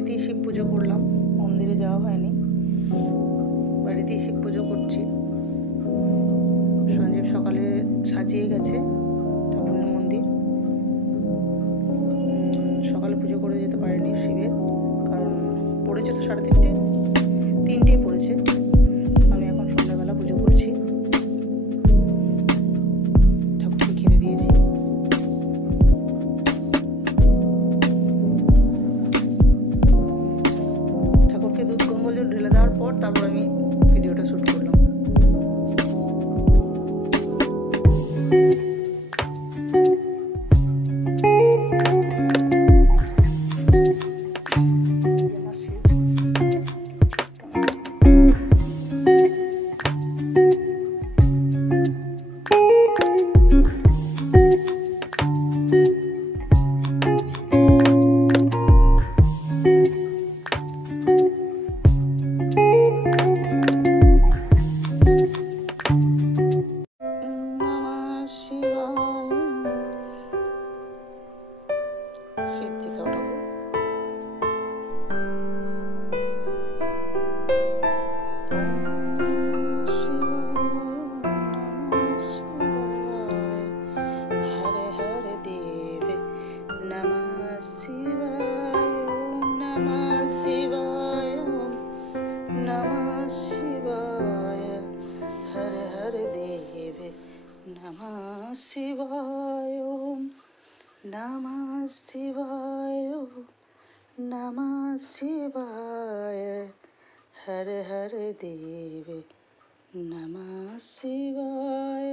বাড়িতেই শিব পুজো করলাম, মন্দিরে যাওয়া হয়নি, বাড়িতেই শিব পুজো করছি। সঞ্জীব সকালে সাজিয়ে গেছে ঠাকুরের মন্দির। সকালে পুজো করে যেতে পারেনি শিবের, কারণ পড়েছে তো 3:30, 3টেই পড়েছে। আমি এখন সন্ধ্যাবেলা পুজো করছি, ঠাকুরকে খেতে দিয়েছি। ঠাকুরকে দুধ কম্বল ঢেলে দেওয়ার পর তারপর আমি ভিডিওটা শ্যুট করলাম। শিব দেখাও ঠাকুর। হরে হরে দেব নমঃ শিবায়, নমঃ শিবায়, নমঃ শিবায়। হরে হরে দেব নমঃ শিবায়, নমঃ শিবায়, নমঃ শিবায়। হরে হরে দেব নমঃ শিবায়।